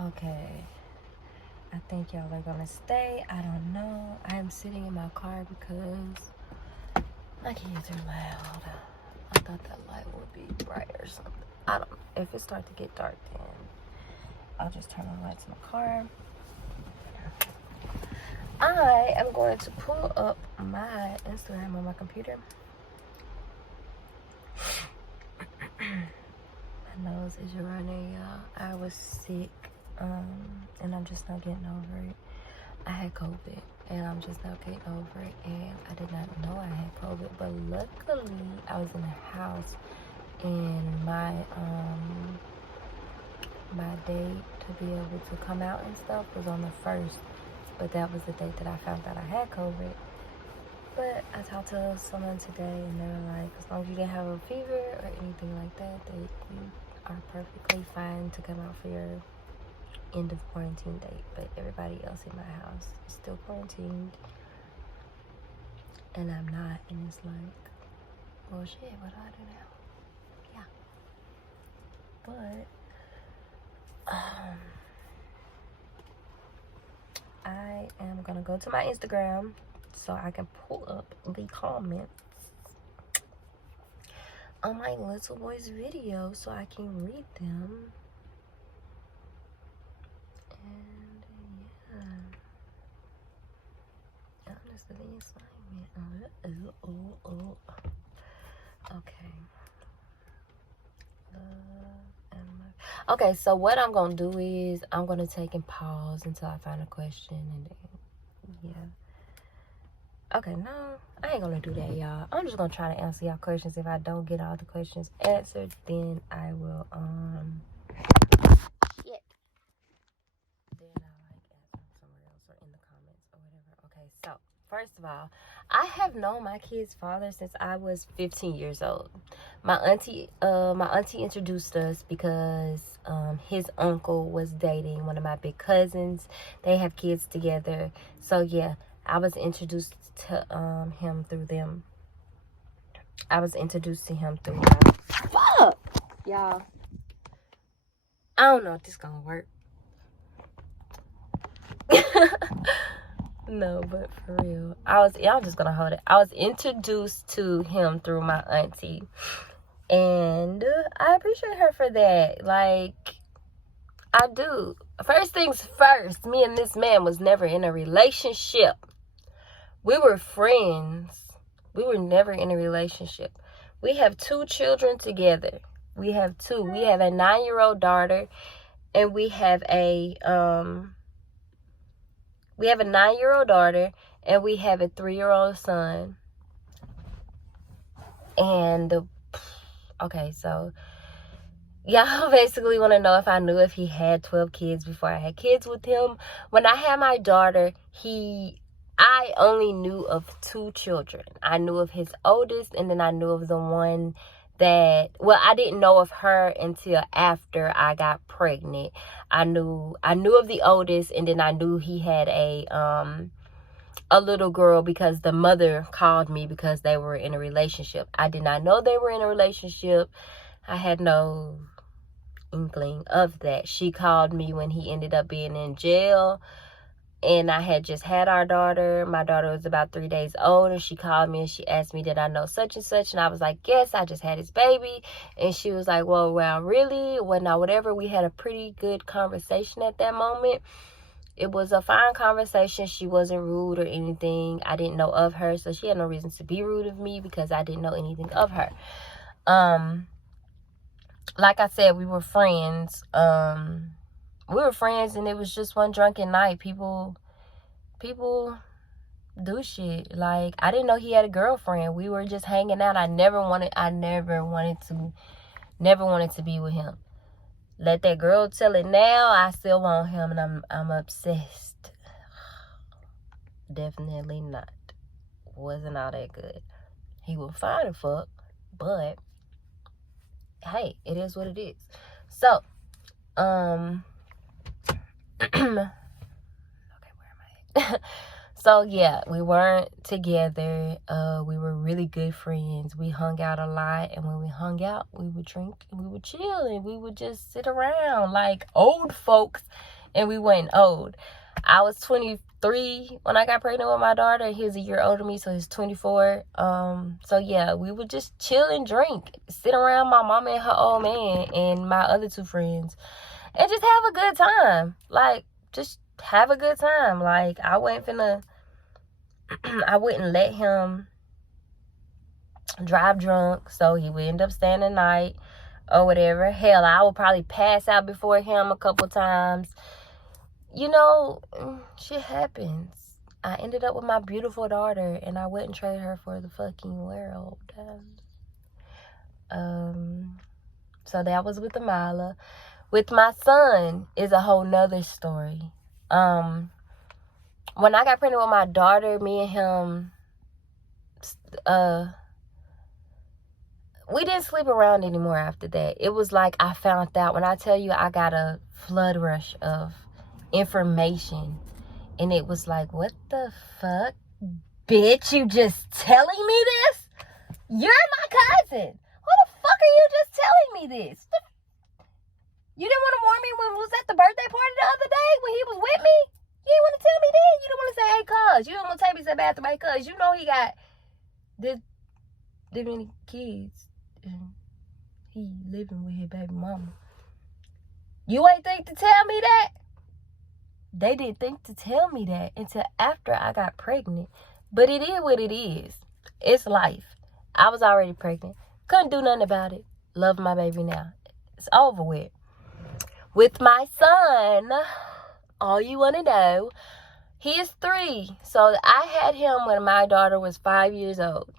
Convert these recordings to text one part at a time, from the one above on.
Okay. I think y'all are gonna stay. I don't know. I am sitting in my car because my kids are loud. I thought that light would be bright or something. I don't. If it starts to get dark, then I'll just turn on the lights in the car. I am going to pull up my Instagram on my computer. My nose is running, y'all. I was sick, and I'm just not getting over it. I had COVID, and I'm just not getting over it, and I did not know I had COVID, but luckily, I was in the house, and my date to be able to come out and stuff was on the 1st, but that was the date that I found out I had COVID. But I talked to someone today, and they were like, as long as you didn't have a fever or anything like that, you are perfectly fine to come out for your end of quarantine date. But everybody else in my house is still quarantined, and I'm not. And it's like, well, shit, what do I do now? Yeah. But I am gonna go to my Instagram so I can pull up the comments on my little boy's video so I can read them. And yeah, honestly, assignment. Okay. Okay, so what I'm gonna do is I'm gonna take and pause until I find a question, and then yeah. Okay, no, I ain't gonna do that, y'all. I'm just gonna try to answer y'all questions. If I don't get all the questions answered, then I will shit. Then I'll like answer them somewhere else or in the comments or whatever. Okay, so first of all, I have known my kid's father since I was 15 years old. My auntie introduced us because his uncle was dating one of my big cousins. They have kids together. So yeah, I was introduced to him through them. I was introduced to him through fuck y'all. I don't know if this gonna work. No, but for real, I'm just gonna hold it. I was introduced to him through my auntie, and I appreciate her for that. Like, I do. First things first, me and this man was never in a relationship. We were friends. We were never in a relationship. We have 2 children together. We have 2. We have a 9-year-old daughter, and we have a 9-year-old daughter, and we have a 3-year-old son. And okay, so y'all basically want to know if I knew if he had 12 kids before I had kids with him. When I had my daughter, I only knew of 2 children. I knew of his oldest, and then I knew of the one that, well, I didn't know of her until after I got pregnant. I knew of the oldest, and then I knew he had a little girl because the mother called me because they were in a relationship. I did not know they were in a relationship. I had no inkling of that. She called me when he ended up being in jail, and I had just had our daughter. My daughter was about 3 days old, and she called me and she asked me, did I know such and such? And I was like, yes, I just had his baby. And she was like, well, really? Well, now, whatever. We had a pretty good conversation at that moment. It was a fine conversation. She wasn't rude or anything. I didn't know of her, so she had no reason to be rude of me because I didn't know anything of her. Like I said, we were friends. We were friends, and it was just one drunken night. People do shit. Like, I didn't know he had a girlfriend. We were just hanging out. I never wanted to be with him. Let that girl tell it now. I still want him, and I'm obsessed. Definitely not. Wasn't all that good. He was fine as fuck, but hey, it is what it is. So, okay, where am I at? So yeah, we weren't together. We were really good friends. We hung out a lot, and when we hung out, we would drink and we would chill and we would just sit around like old folks. And we weren't old. I was 23 when I got pregnant with my daughter. He was a year older than me, so he's 24. So yeah, we would just chill and drink, sit around my mama and her old man and my other two friends, and just have a good time. Like, just have a good time. Like, I wouldn't let him drive drunk, so he would end up staying the night or whatever. Hell, I would probably pass out before him a couple times. You know, shit happens. I ended up with my beautiful daughter, and I wouldn't trade her for the fucking world. So that was with Amala. With my son is a whole nother story. When I got pregnant with my daughter, me and him, we didn't sleep around anymore after that. It was like I found out. When I tell you I got a flood rush of information, and it was like, what the fuck, bitch, you just telling me this? You're my cousin. Why the fuck are you just telling me this? You didn't want to warn me when we was at the birthday party the other day when he was with me? You didn't want to tell me then? You didn't want to say, hey, cuz. You didn't want to take me to the bathroom, hey, cuz. You know he got this many kids, and he living with his baby mama. You ain't think to tell me that? They didn't think to tell me that until after I got pregnant. But it is what it is. It's life. I was already pregnant. Couldn't do nothing about it. Love my baby now. It's over with. With my son, all you want to know, he is 3. So I had him when my daughter was 5 years old.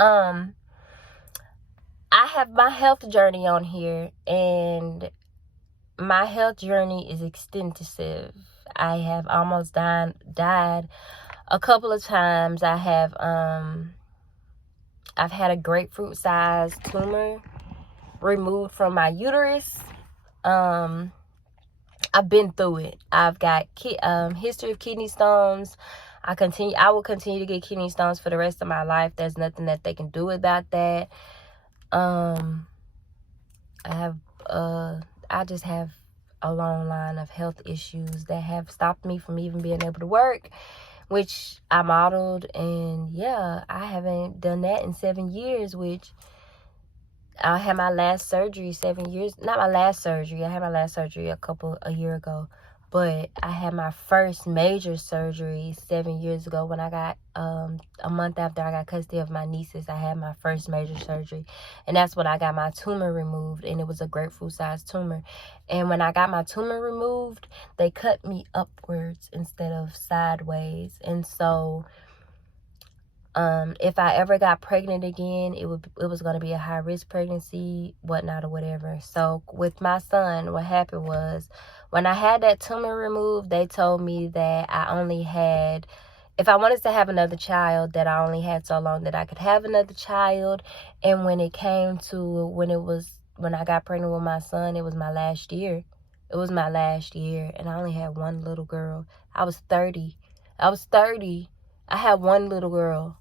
I have my health journey on here, and my health journey is extensive. I have almost died a couple of times. I've had a grapefruit sized tumor removed from my uterus. I've been through it. I've got history of kidney stones. I will continue to get kidney stones for the rest of my life. There's nothing that they can do about that. I just have a long line of health issues that have stopped me from even being able to work, which I modeled, and yeah, I haven't done that in 7 years, which I had my last surgery 7 years, not my last surgery, I had my last surgery a year ago, but I had my first major surgery 7 years ago when I got, a month after I got custody of my nieces. I had my first major surgery, and that's when I got my tumor removed, and it was a grapefruit-sized tumor. And when I got my tumor removed, they cut me upwards instead of sideways, and so if I ever got pregnant again, it was going to be a high-risk pregnancy, whatnot or whatever. So with my son, what happened was, when I had that tumor removed, they told me that I only had, if I wanted to have another child, that I only had so long that I could have another child. And when it came to, when I got pregnant with my son, it was my last year. It was my last year, and I only had one little girl. I was 30. I had one little girl.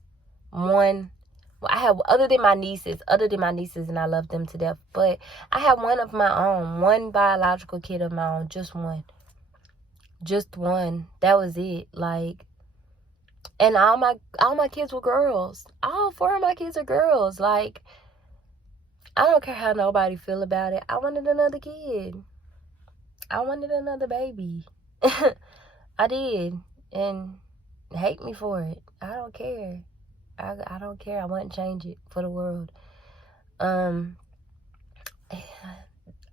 I have, other than my nieces, and I love them to death, but I have one of my own, one biological kid of my own, just one. That was it. Like, and all my kids were girls. All 4 of my kids are girls. Like, I don't care how nobody feel about it. I wanted another kid. I wanted another baby. I did, and hate me for it. I don't care. I don't care. I wouldn't change it for the world.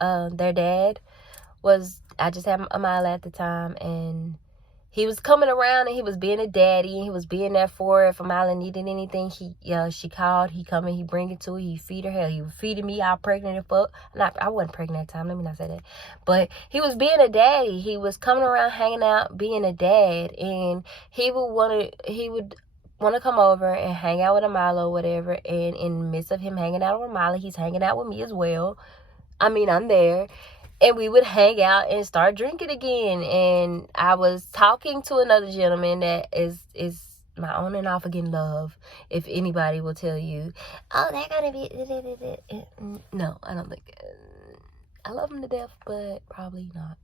Their dad was, I just had Amala at the time, and he was coming around, and he was being a daddy, and he was being there for her. If Amala needed anything, she called, he come and he bring it to her, he feed her. Hell, he was feeding me. I was pregnant and fuck. I wasn't pregnant at the time, let me not say that. But he was being a daddy. He was coming around, hanging out, being a dad, and he would want to come over and hang out with Amala or whatever. And in the midst of him hanging out with Amala, he's hanging out with me as well. I mean, I'm there. And we would hang out and start drinking again. And I was talking to another gentleman that is my on and off again love. If anybody will tell you, oh, they're gonna be no, I don't think. I love him to death, but probably not.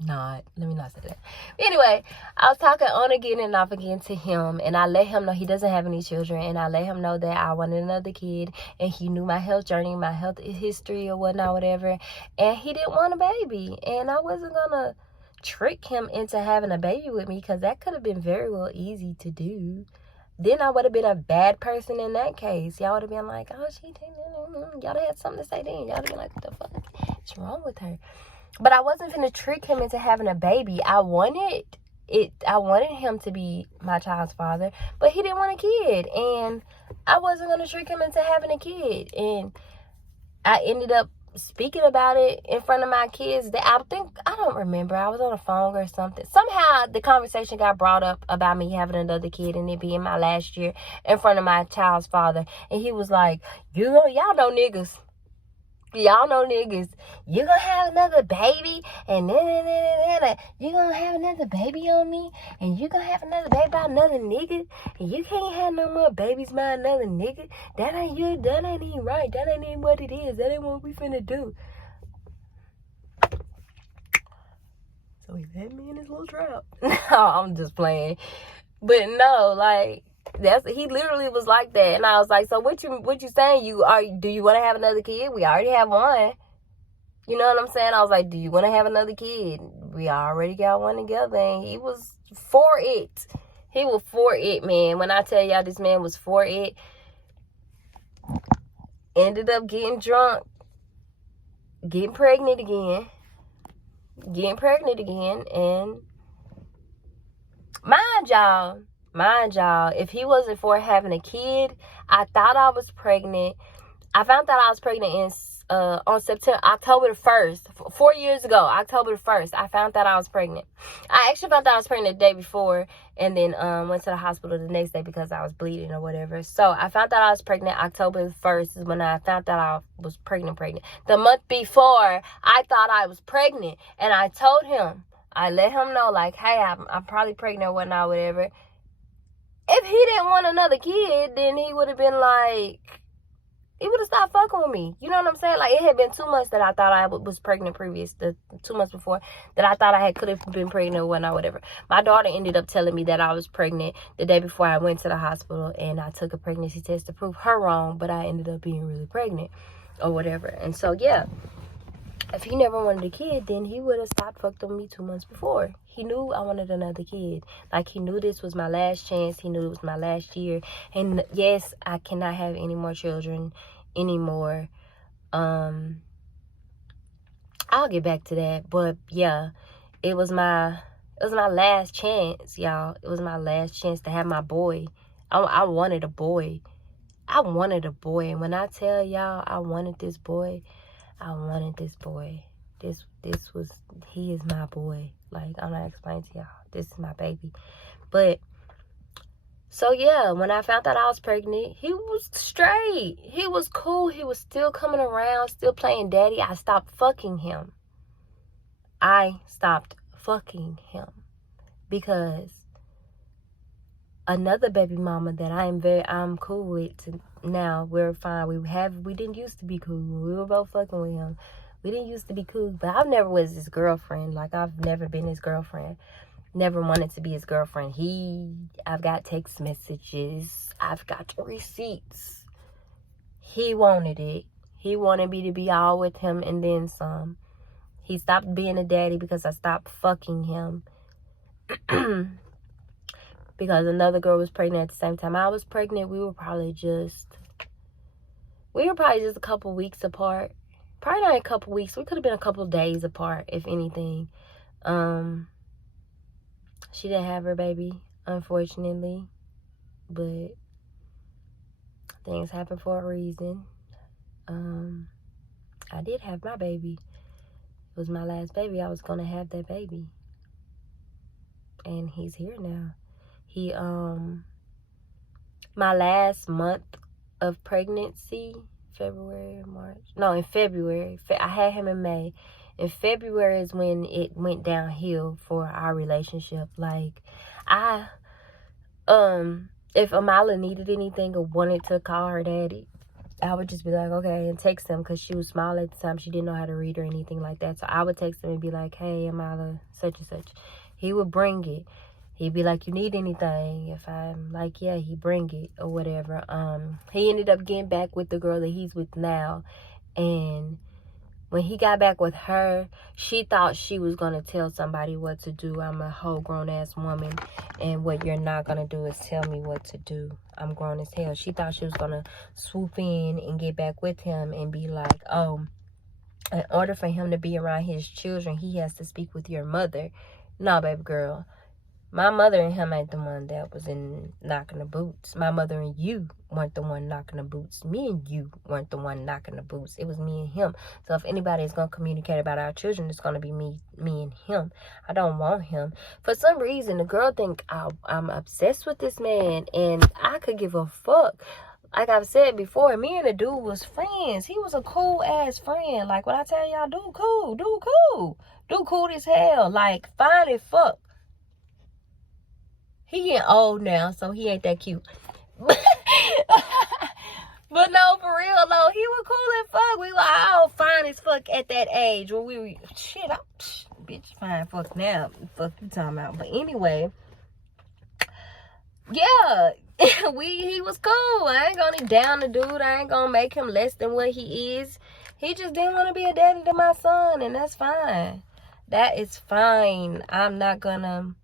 Not. Let me not say that. Anyway, I was talking on again and off again to him, and I let him know he doesn't have any children, and I let him know that I wanted another kid, and he knew my health journey, my health history or whatnot, whatever, and he didn't want a baby, and I wasn't gonna trick him into having a baby with me, because that could have been very well easy to do. Then I would have been a bad person in that case. Y'all would have been like, oh, y'all had something to say then. Y'all would have been like, what the fuck? What's wrong with her? But I wasn't going to trick him into having a baby. I wanted him to be my child's father, but he didn't want a kid. And I wasn't going to trick him into having a kid. And I ended up speaking about it in front of my kids. I don't remember. I was on the phone or something. Somehow the conversation got brought up about me having another kid and it being my last year in front of my child's father. And he was like, y'all know niggas. Y'all know niggas. You gonna have another baby and then you gonna have another baby on me and you gonna have another baby by another nigga and you can't have no more babies by another nigga. That ain't even right. That ain't even what it is. That ain't what we finna do. So he let me in his little trap. No, I'm just playing. But no, like, he literally was like that. And I was like, so what you saying? Do you want to have another kid? We already have one. You know what I'm saying? I was like, do you want to have another kid? We already got one together. And he was for it. He was for it, man. When I tell y'all this man was for it, ended up getting drunk, getting pregnant again, and mind y'all, if he wasn't for having a kid, I thought I was pregnant. I found out I was pregnant on October the 1st, 4 years ago, October the 1st, I found out I was pregnant. I actually found out I was pregnant the day before, and then went to the hospital the next day because I was bleeding or whatever. So I found out I was pregnant October the 1st is when I found out I was pregnant. The month before, I thought I was pregnant, and I told him, I let him know, like, hey, I'm probably pregnant or whatnot, whatever. If he didn't want another kid, then he would have been like, he would have stopped fucking with me. You know what I'm saying? Like, it had been 2 months that I thought I was pregnant the 2 months before, that I thought I could have been pregnant or whatnot, whatever. My daughter ended up telling me that I was pregnant the day before I went to the hospital, and I took a pregnancy test to prove her wrong, but I ended up being really pregnant or whatever. And so, yeah. If he never wanted a kid, then he would have stopped fucking with me 2 months before. He knew I wanted another kid. Like, he knew this was my last chance. He knew it was my last year. And yes, I cannot have any more children anymore. I'll get back to that. But yeah, it was my last chance, y'all. It was my last chance to have my boy. I wanted a boy. And when I tell y'all I wanted this boy, he is my boy. Like, I'm not explaining to y'all. This is my baby. But, so yeah, when I found out I was pregnant, he was straight. He was cool. He was still coming around, still playing daddy. I stopped fucking him. Because another baby mama that I'm cool with now, we're fine. We didn't used to be cool. We were both fucking with him. We didn't used to be cool, but I never was his girlfriend. Like, I've never been his girlfriend. Never wanted to be his girlfriend. I've got text messages. I've got receipts. He wanted it. He wanted me to be all with him and then some. He stopped being a daddy because I stopped fucking him. Because another girl was pregnant at the same time I was pregnant. We were probably just a couple weeks apart. Probably not a couple weeks. We could have been a couple days apart, if anything. She didn't have her baby, unfortunately. But things happen for a reason. I did have my baby. It was my last baby. I was going to have that baby. And he's here now. My last month of pregnancy February, March. No, in February. I had him in May. In February is when it went downhill for our relationship. Like, if Amala needed anything or wanted to call her daddy, I would just be like, okay, and text him, because she was small at the time. She didn't know how to read or anything like that. So I would text him and be like, hey, Amala, such and such. He would bring it. He'd be like, you need anything? If I'm like, yeah, he bring it or whatever. He ended up getting back with the girl that he's with now. And when he got back with her, she thought she was going to tell somebody what to do. I'm a whole grown-ass woman, and what you're not going to do is tell me what to do. I'm grown as hell. She thought she was going to swoop in and get back with him and be like, oh, in order for him to be around his children, he has to speak with your mother. No, baby girl. My mother and him ain't the one that was in knocking the boots. My mother and you weren't the one knocking the boots. Me and you weren't the one knocking the boots. It was me and him. So if anybody is going to communicate about our children, it's going to be me and him. I don't want him. For some reason, the girl think I'm obsessed with this man, and I could give a fuck. Like I've said before, me and the dude was friends. He was a cool-ass friend. Like, when I tell y'all, dude cool. Dude cool. Dude cool as hell. Like, fine as fuck. He getting old now, so he ain't that cute. But no, for real, though, he was cool as fuck. We were all fine as fuck at that age. When we were, bitch, fine fuck now. Fuck you talking about. But anyway, yeah, he was cool. I ain't gonna down the dude. I ain't gonna make him less than what he is. He just didn't want to be a daddy to my son, and that's fine. That is fine. I'm not gonna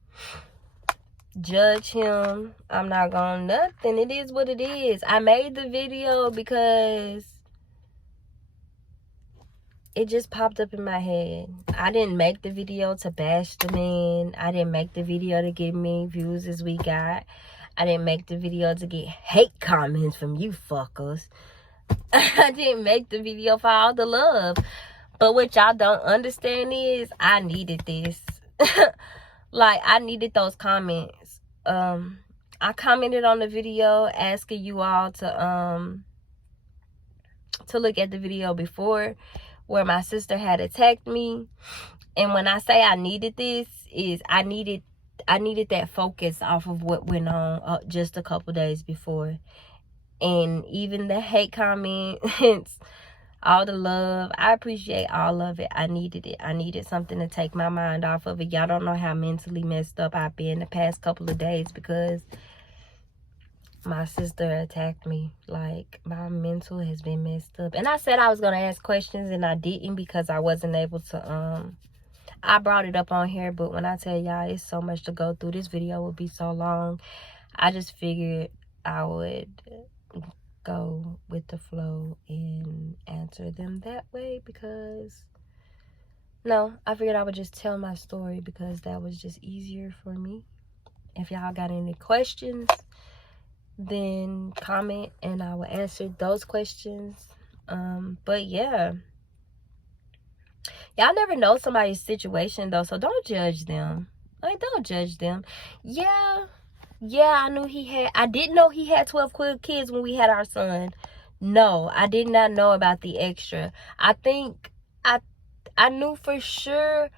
judge him. I'm not gonna nothing. It is what it is. I made the video because it just popped up in my head. I didn't make the video to bash the man. I didn't make the video to get many views as we got. I didn't make the video to get hate comments from you fuckers. I didn't make the video for all the love. But what y'all don't understand is I needed this. Like, I needed those comments. I commented on the video asking you all to look at the video before, where my sister had attacked me. And when I say I needed this, is I needed that focus off of what went on just a couple days before. And even the hate comments, all the love, I appreciate all of it. I needed it. I needed something to take my mind off of it. Y'all don't know how mentally messed up I've been the past couple of days because my sister attacked me. Like, my mental has been messed up. And I said I was going to ask questions, and I didn't because I wasn't able to, I brought it up on here, but when I tell y'all it's so much to go through, this video will be so long. I just figured I would go with the flow and answer them that way, because I figured I would just tell my story because that was just easier for me. If y'all got any questions, then comment and I will answer those questions. But yeah, y'all never know somebody's situation though, so don't judge them. Like, don't judge them. Yeah, I didn't know he had 12 kids when we had our son. No, I did not know about the extra. I think I knew for sure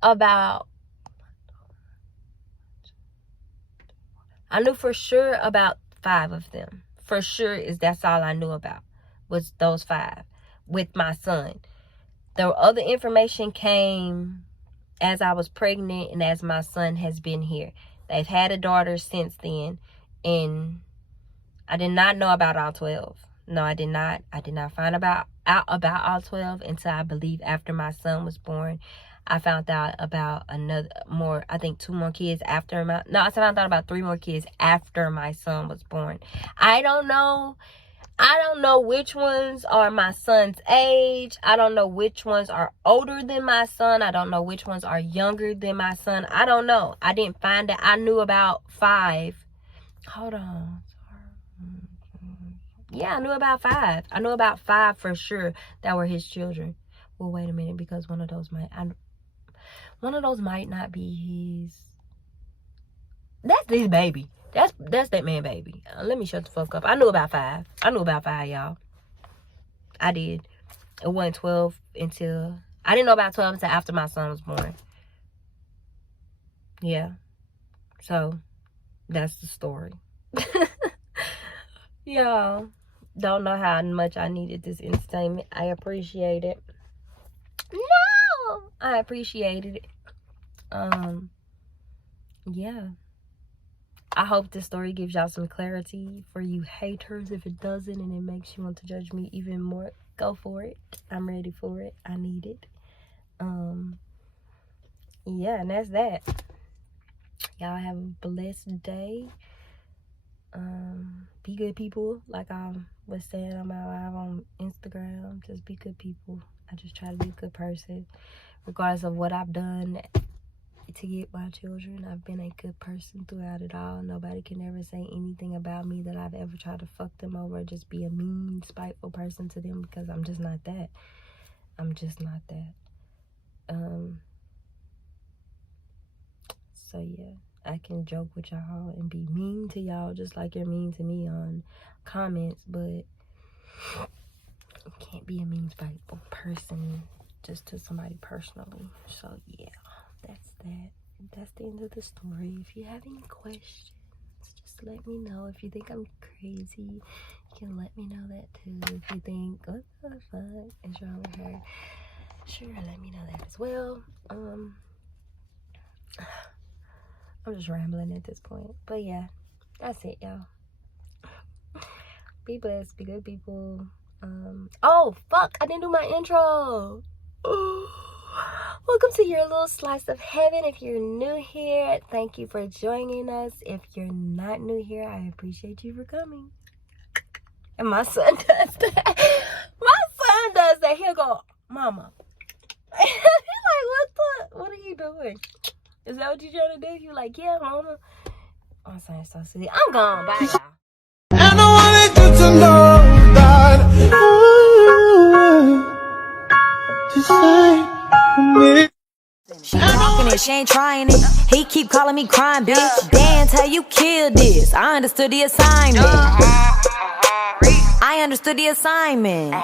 about 5 of them. For sure, that's all I knew about was those 5 with my son. The other information came as I was pregnant and as my son has been here. They've had a daughter since then, and I did not know about all 12. No, I did not. I did not find out about all 12 until I believe after my son was born. I found out about I think 2 more kids after I found out about 3 more kids after my son was born. I don't know which ones are my son's age. I don't know which ones are older than my son. I don't know which ones are younger than my son. I don't know. I didn't find it. I knew about 5. Hold on. Yeah, I knew about 5. I knew about 5 for sure that were his children. Well, wait a minute, because one of those might not be his. That's his baby. That's that man baby. Let me shut the fuck up. I knew about 5. Y'all. I did. It wasn't 12 until... I didn't know about 12 until after my son was born. Yeah. So, that's the story. Y'all, don't know how much I needed this entertainment. I appreciate it. No! I appreciated it. Yeah. I hope this story gives y'all some clarity for you haters. If it doesn't and it makes you want to judge me even more, go for it. I'm ready for it. I need it. Yeah, and that's that. Y'all have a blessed day. Be good people. Like I was saying, I'm out live on Instagram. Just be good people. I just try to be a good person. Regardless of what I've done to get my children, I've been a good person throughout it all. Nobody can ever say anything about me that I've ever tried to fuck them over, just be a mean, spiteful person to them, because I'm just not that. I'm just not that. So yeah, I can joke with y'all and be mean to y'all just like you're mean to me on comments, but you can't be a mean, spiteful person just to somebody personally. So yeah, that's that. That's the end of the story. If you have any questions, just let me know. If you think I'm crazy, you can let me know that too. If you think, what the fuck is wrong with her, sure, let me know that as well. I'm just rambling at this point. But yeah, that's it, y'all. Be blessed. Be good people. Oh, fuck. I didn't do my intro. Welcome to your little slice of heaven. If you're new here, thank you for joining us. If you're not new here, I appreciate you for coming. And my son does that. My son does that. He'll go, Mama. He's like, what are you doing? Is that what you're trying to do? You're like, yeah, Mama. My son's so silly. I'm gone. Bye, y'all. And I wanted you to know that just say she talking it, she ain't trying it. He keep calling me crying, bitch. Dance how you killed this. I understood the assignment. I understood the assignment.